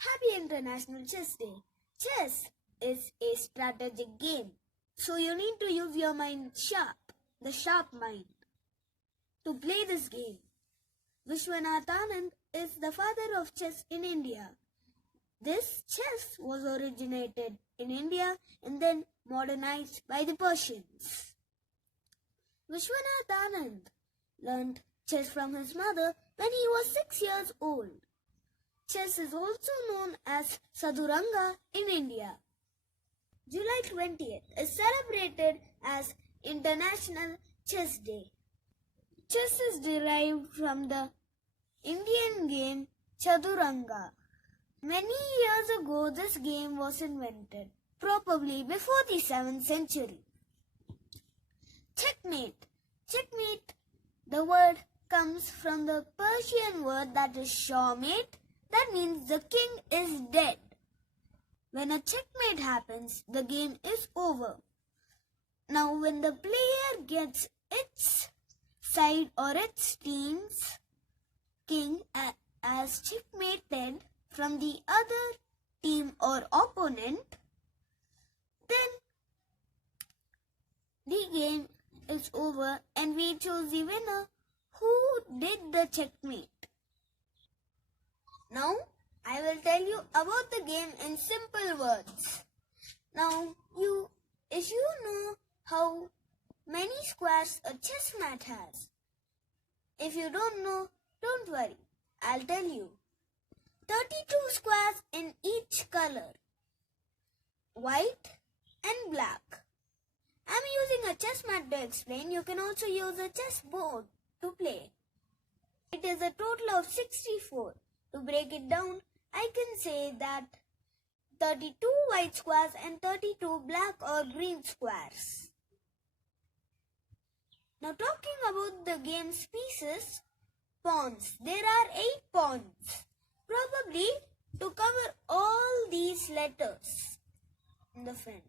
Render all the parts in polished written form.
Happy International Chess Day. Chess is a strategic game, so you need to use your mind sharp, the sharp mind, to play this game. Vishwanath Anand is the father of chess in India. This chess was originated in India and then modernized by the Persians. Vishwanath Anand learned chess from his mother when he was 6 years old. Chess is also known as Chaduranga in India. July 20th is celebrated as International Chess Day. Chess is derived from the Indian game Chaduranga. Many years ago, this game was invented, probably before the 7th century. Checkmate. Checkmate, the word comes from the Persian word that is shahmate. That means the king is dead. When a checkmate happens, the game is over. Now when the player gets its side or its team's king as checkmated from the other team or opponent, then the game is over and we choose the winner who did the checkmate. Now, I will tell you about the game in simple words. Now, if you know how many squares a chess mat has. If you don't know, don't worry. I'll tell you. 32 squares in each color. White and black. I'm using a chess mat to explain. You can also use a chess board to play. It is a total of 64. To break it down, I can say that 32 white squares and 32 black or green squares. Now talking about the game's pieces, pawns. There are 8 pawns, probably to cover all these letters in the front.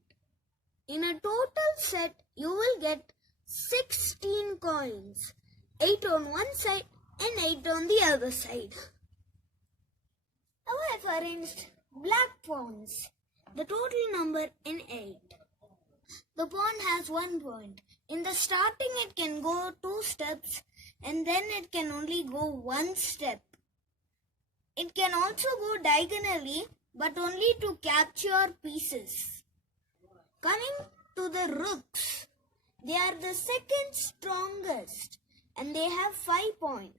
In a total set, you will get 16 coins, 8 on one side and 8 on the other side. Now I have arranged black pawns, the total number in 8. The pawn has 1 point. In the starting it can go 2 steps and then it can only go 1 step. It can also go diagonally but only to capture pieces. Coming to the rooks, they are the second strongest and they have 5 points.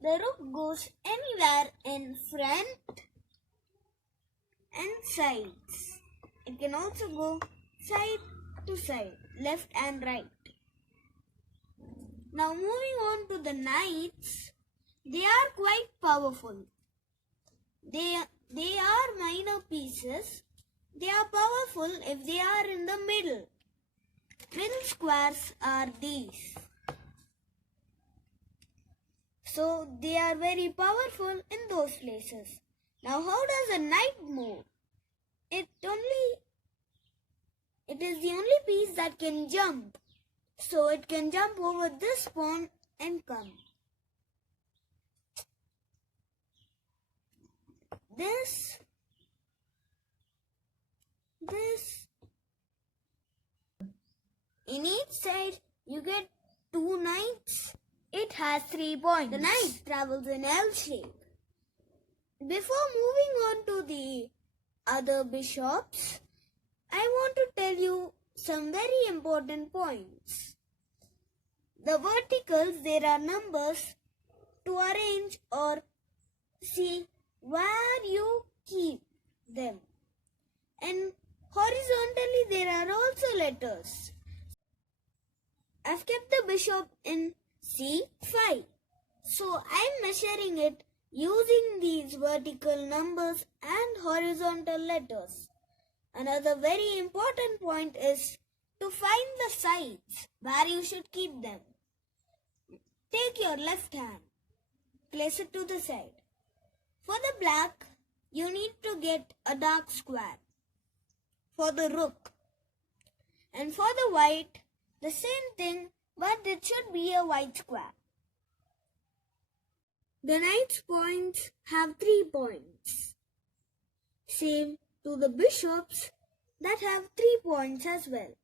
The rook goes anywhere in front and sides. It can also go side to side, left and right. Now moving on to the knights, they are quite powerful. They are minor pieces. They are powerful if they are in the middle. Middle squares are these. So they are very powerful in those places. Now how does a knight move? It is the only piece that can jump. So it can jump over this pawn and come. This. In each side you get 2 knights. It has 3 points. The knight travels in L shape. Before moving on to the other bishops, I want to tell you some very important points. The verticals, there are numbers to arrange or see where you keep them. And horizontally, there are also letters. I've kept the bishop in C5. So I'm measuring it using these vertical numbers and horizontal letters. Another very important point is to find the sides where you should keep them. Take your left hand, place it to the side. For the black, you need to get a dark square for the rook. And for the white, the same thing, but it should be a white square. The knight's points have 3 points. Same to the bishops that have 3 points as well.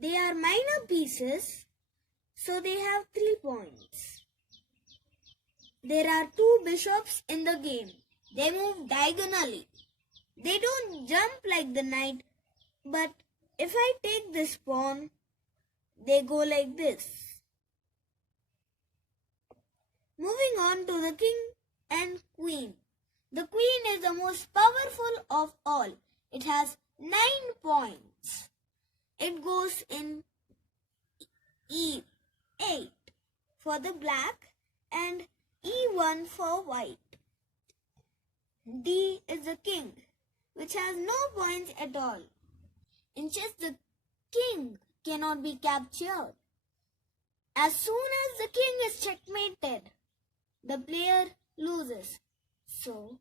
They are minor pieces, so they have 3 points. There are 2 bishops in the game. They move diagonally. They don't jump like the knight, but if I take this pawn, they go like this. Moving on to the king and queen. The queen is the most powerful of all. It has 9 points. It goes in E8 for the black and E1 for white. D is the king, which has no points at all. In chess, the king cannot be captured. As soon as the king is checkmated, the player loses. So,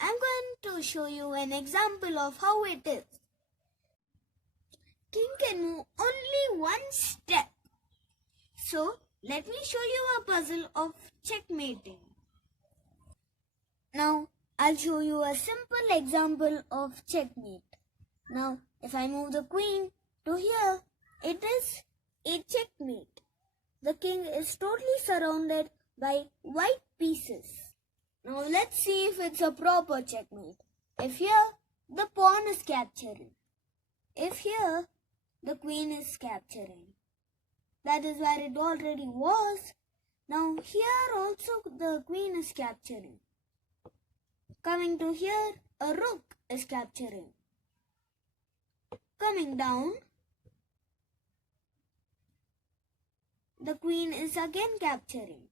I'm going to show you an example of how it is. King can move only one step. So, let me show you a puzzle of checkmating. Now, I'll show you a simple example of checkmate. Now, if I move the queen to here, it is a checkmate. The king is totally surrounded by white pieces. Now, let's see if it's a proper checkmate. If here, the pawn is capturing. If here, the queen is capturing. That is where it already was. Now, here also the queen is capturing. Coming to here, a rook is capturing. Coming down, the queen is again capturing.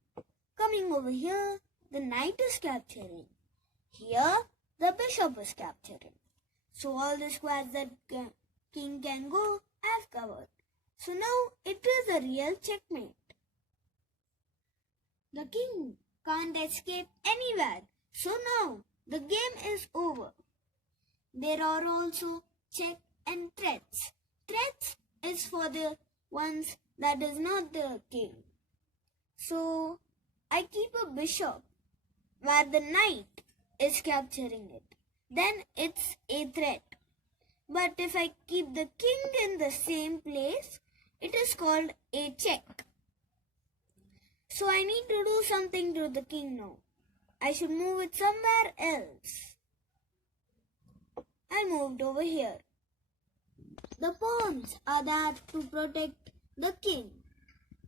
Coming over here, the knight is capturing. Here, the bishop is capturing. So all the squares that king can go, I've covered. So now it is a real checkmate. The king can't escape anywhere. So now the game is over. There are also check and threats. Threats is for the ones that is not the king. So I keep a bishop where the knight is capturing it. Then it's a threat. But if I keep the king in the same place, it is called a check. So I need to do something to the king now. I should move it somewhere else. I moved over here. The pawns are there to protect the king.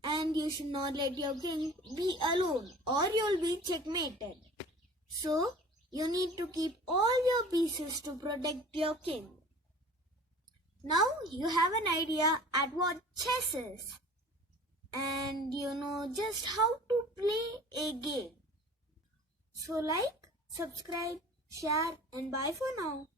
And you should not let your king be alone or you'll be checkmated. So you need to keep all your pieces to protect your king. Now you have an idea at what chess is. And you know just how to play a game. So like, subscribe, share and bye for now.